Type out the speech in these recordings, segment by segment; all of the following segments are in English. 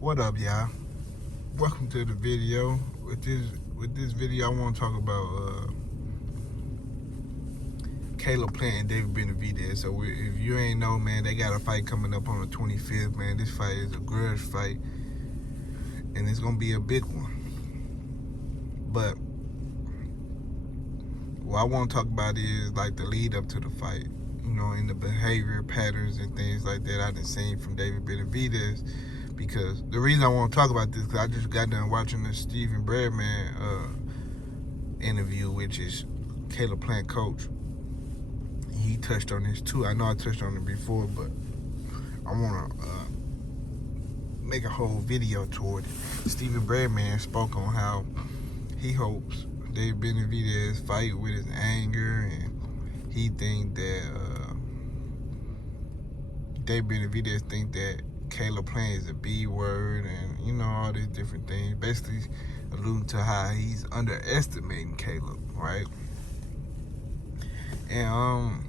What up, y'all? Welcome to the video. With this video, I want to talk about Caleb Plant and David Benavidez. So if you ain't know, man, they got a fight coming up on the 25th. Man, this fight is a grudge fight, and it's gonna be a big one. But what I want to talk about is like the lead up to the fight. You know, in the behavior patterns and things like that I done seen from David Benavidez. Because the reason I want to talk about this, because I just got done watching the Stephen Breadman interview, which is Caleb Plant coach. He touched on this too. I know I touched on it before, but I want to make a whole video toward it. Stephen Breadman spoke on how he hopes David Benavidez fight with his anger, and he think that David Benavidez think that Caleb Plant is a B word, and you know, all these different things, basically alluding to how he's underestimating Caleb, right? And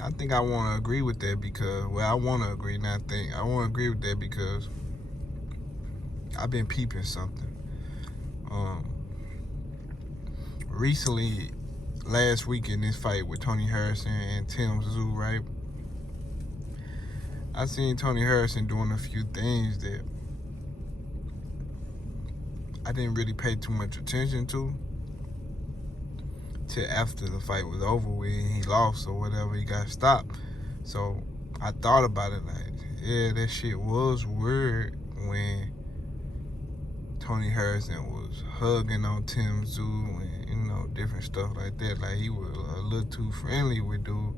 I think I want to agree with that because, well, I want to agree, not think. I want to agree with that because I've been peeping something. Recently, last week in this fight with Tony Harrison and Tim Tszyu, right? I seen Tony Harrison doing a few things that I didn't really pay too much attention to till after the fight was over with and he lost or whatever, he got stopped. So I thought about it like, yeah, that shit was weird when Tony Harrison was hugging on Tim Tszyu and, you know, different stuff like that. Like, he was a little too friendly with dude.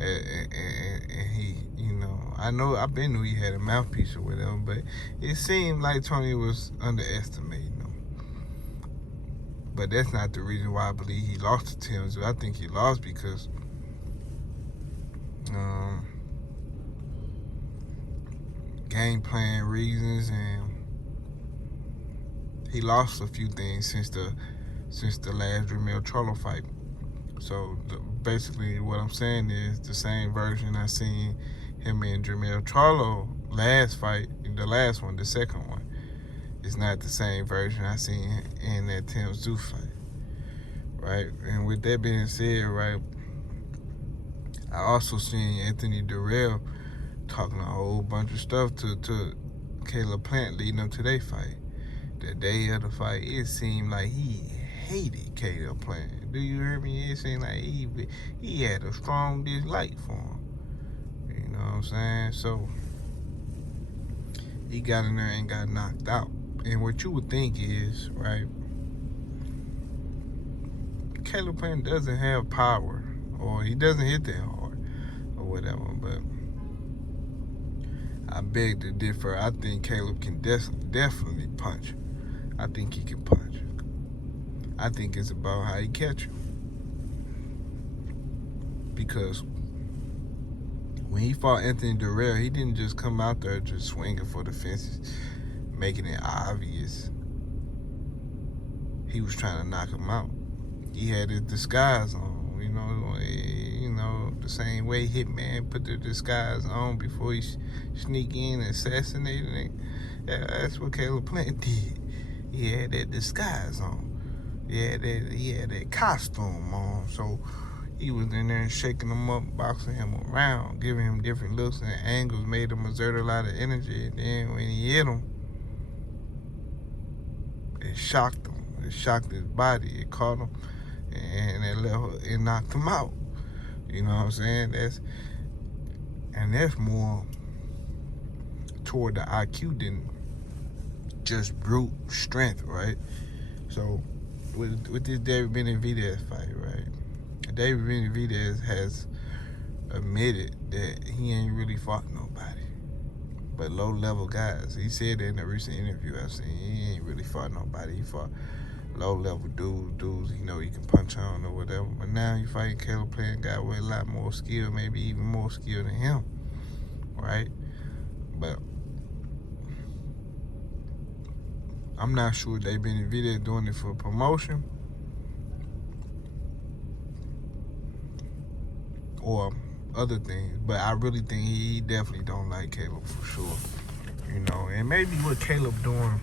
And he, you know, I've been knew he had a mouthpiece or whatever, but it seemed like Tony was underestimating him. But that's not the reason why I believe he lost to Tim Tszyu. I think he lost because game plan reasons, and he lost a few things since the last Jermell Charlo fight. So basically what I'm saying is the same version I seen him and Jermell Charlo last fight, the last one, the second one. It's not the same version I seen in that Tim Tszyu fight, right? And with that being said, right, I also seen Anthony Durrell talking a whole bunch of stuff to Caleb Plant leading up to their fight. The day of the fight, it seemed like he hated Caleb Plant. Do you hear me? It seemed like he had a strong dislike for him. You know what I'm saying? So he got in there and got knocked out. And what you would think is, right, Caleb Plant doesn't have power, or he doesn't hit that hard, or whatever, but I beg to differ. I think Caleb can definitely punch. I think he can punch. I think it's about how he catch him. Because when he fought Anthony Durrell, he didn't just come out there just swinging for the fences, making it obvious he was trying to knock him out. He had his disguise on, you know, the same way Hitman put the disguise on before he sneak in and assassinate him. Yeah, that's what Caleb Plant did. He had that disguise on. He had that costume on. So he was in there shaking him up, boxing him around, giving him different looks and angles, made him exert a lot of energy. And then when he hit him, it shocked him. It shocked his body. It caught him, and it knocked him out. You know what I'm saying? That's more toward the IQ than just brute strength, right? So with this David Benavidez fight, right? David Benavidez has admitted that he ain't really fought nobody but low-level guys. He said that in a recent interview I've seen. He ain't really fought nobody. He fought low-level dudes he know he can punch on or whatever. But now he fighting Caleb Plant, guy with a lot more skill, maybe even more skill than him, right? But I'm not sure David Benavidez doing it for promotion or other things. But I really think he definitely don't like Caleb for sure. You know, and maybe what Caleb doing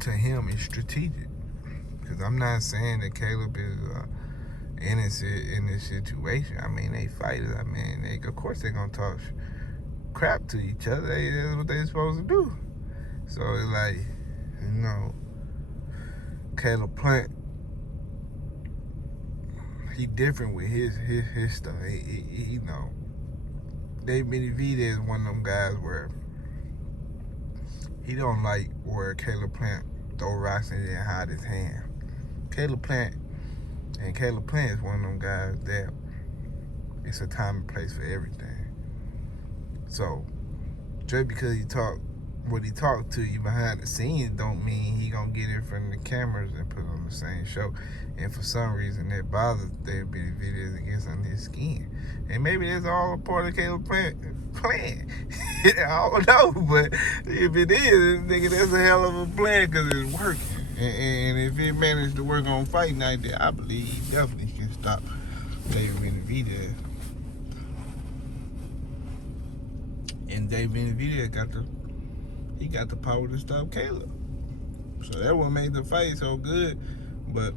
to him is strategic. Because I'm not saying that Caleb is innocent in this situation. I mean, they fighters. I mean, of course they're going to talk crap to each other. That's what they're supposed to do. So it's like, you know, Caleb Plant, he different with his stuff. He you know, David Benavidez is one of them guys where he don't like where Caleb Plant throw rocks in there and hide his hand. Caleb Plant is one of them guys that it's a time and place for everything. So just because he talked to you behind the scenes don't mean he gonna get in front of the cameras and put on the same show. And for some reason that bothers David Benavidez and gets under his skin. And maybe that's all a part of Caleb plan. I don't know, but if it is, nigga, that's a hell of a plan because it's working. And if it managed to work on fight night, then I believe he definitely can stop David Benavidez. And David Benavidez got the power to stop Caleb. So that what made the fight so good. But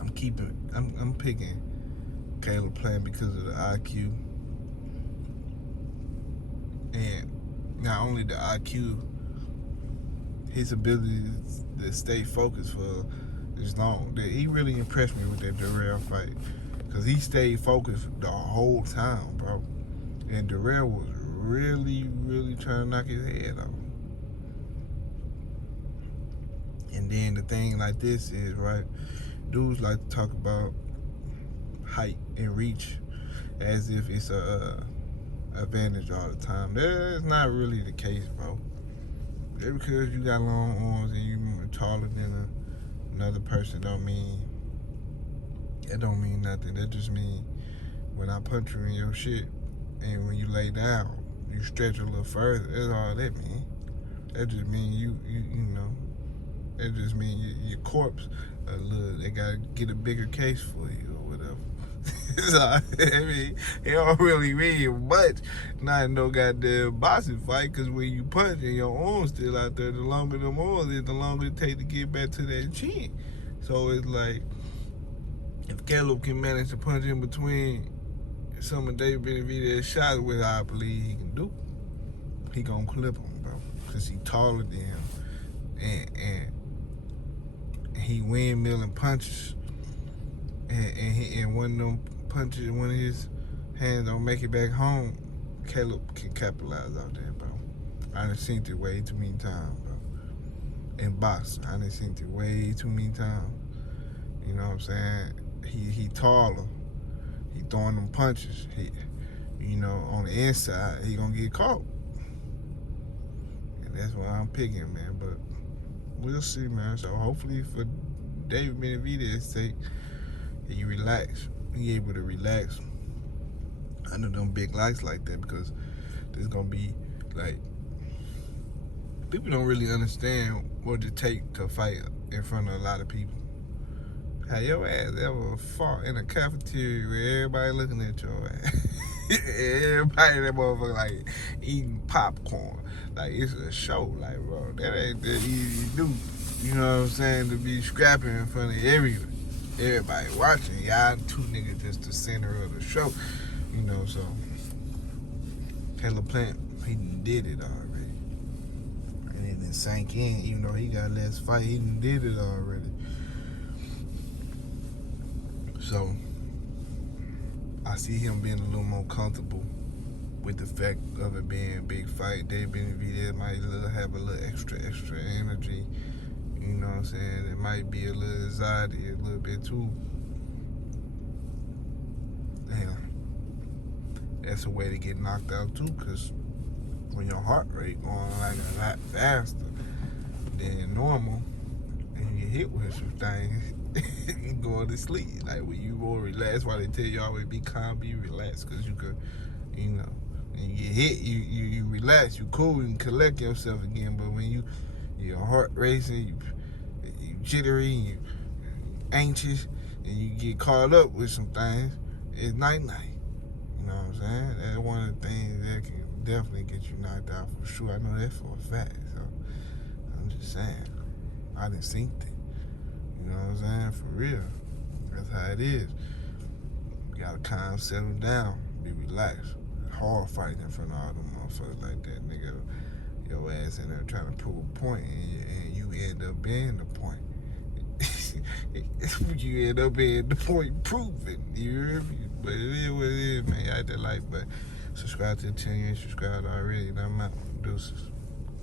I'm picking Caleb Plant because of the IQ. And not only the IQ, his ability to stay focused for as long. He really impressed me with that Darrell fight. Because he stayed focused the whole time, bro. And Darrell was really, really trying to knock his head off. And then the thing like this is, right, dudes like to talk about height and reach as if it's a advantage all the time. That's not really the case, bro. Just because you got long arms and you're taller than another person that don't mean nothing. That just means when I punch you in your shit and when you lay down, you stretch a little further. That's all that means. That just means you know. That just means your corpse a little. They gotta get a bigger case for you or whatever. So, I mean, it don't really mean much. Not no goddamn boxing fight, because when you punch and your arm's still out there, the longer them arms is, the longer it take to get back to that chin. So it's like, if Caleb can manage to punch in between some of David Benavidez's shots, which I believe he can do, he gonna clip him, bro, because he taller than him, and he windmilling punches, and one of them punches, one of his hands don't make it back home, Caleb can capitalize out there, bro. I done seen it way too many times, bro. In boxing, I done seen it way too many times. You know what I'm saying? He taller. He throwing them punches. He, you know, on the inside, he gonna get caught. And that's why I'm picking, man. But we'll see, man. So hopefully for David Benavidez's sake, he relax. He able to relax under them big lights like that, because there's gonna be like, people don't really understand what it takes to fight in front of a lot of people. Have your ass ever fought in a cafeteria where everybody looking at your ass? Everybody that motherfucker like eating popcorn. Like, it's a show, like, bro. That ain't that easy to do. You know what I'm saying? To be scrapping in front of everybody watching. Y'all two niggas just the center of the show. You know, so Caleb Plant, he did it already. And it didn't sink in, even though he got less fight, he did it already. So I see him being a little more comfortable with the fact of it being a big fight. David Benavidez might have a little extra energy. You know what I'm saying? It might be a little anxiety, a little bit too. Damn. That's a way to get knocked out too, because when your heart rate going like a lot faster than normal, and you get hit with some things, you going to sleep. Like, when you more relaxed, why they tell you always be calm, be relaxed, because you could, you know, when you get hit, you relax, you cool, you can collect yourself again. But when your heart racing, you jittery, you anxious, and you get caught up with some things, it's night-night. That's one of the things that can definitely get you knocked out for sure. I know that for a fact. So I'm just saying, I done seen it. You know what I'm saying? For real. That's how it is. You gotta calm, settle down, be relaxed. It's hard fighting in front of all them motherfuckers like that, nigga. Your ass in there trying to prove a point, and you end up being the point. You end up being the point proven. You hear me? But it is what it is, man. I did like, but subscribe to the channel. You ain't subscribed already. I'm out. Deuces.